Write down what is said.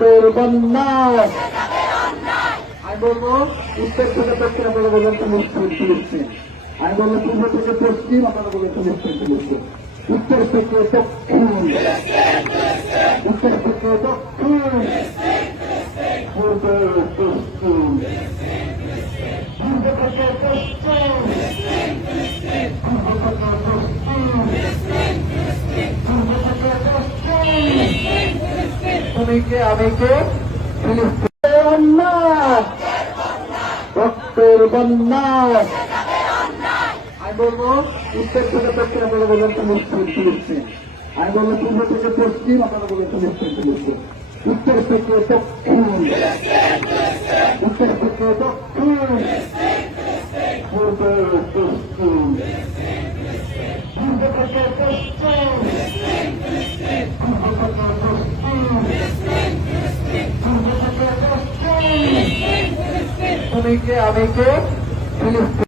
রক্তের বন্যা আমি বলব, উত্তর থেকে দক্ষিণ আপনারা বলবেন ফিলিস্তিন ফিলিস্তিন। আমি বলব, পূর্ব থেকে পশ্চিম আপনারা উত্তর থেকে উত্তর থেকে তুমি কে আমি কে ফিলিস্তিনের বন্যা রক্তের বন্যা আমি বলব উত্তর থেকে দক্ষিণ আপনারা বলবেন ফিলিস্তিন ফিলিস্তিন। আমি বলব, পূর্ব থেকে পশ্চিম আপনারা বলবেন উত্তর থেকে দক্ষিণ। উত্তর থেকে দক্ষিণ। পূর্ব পূর্ব থেকে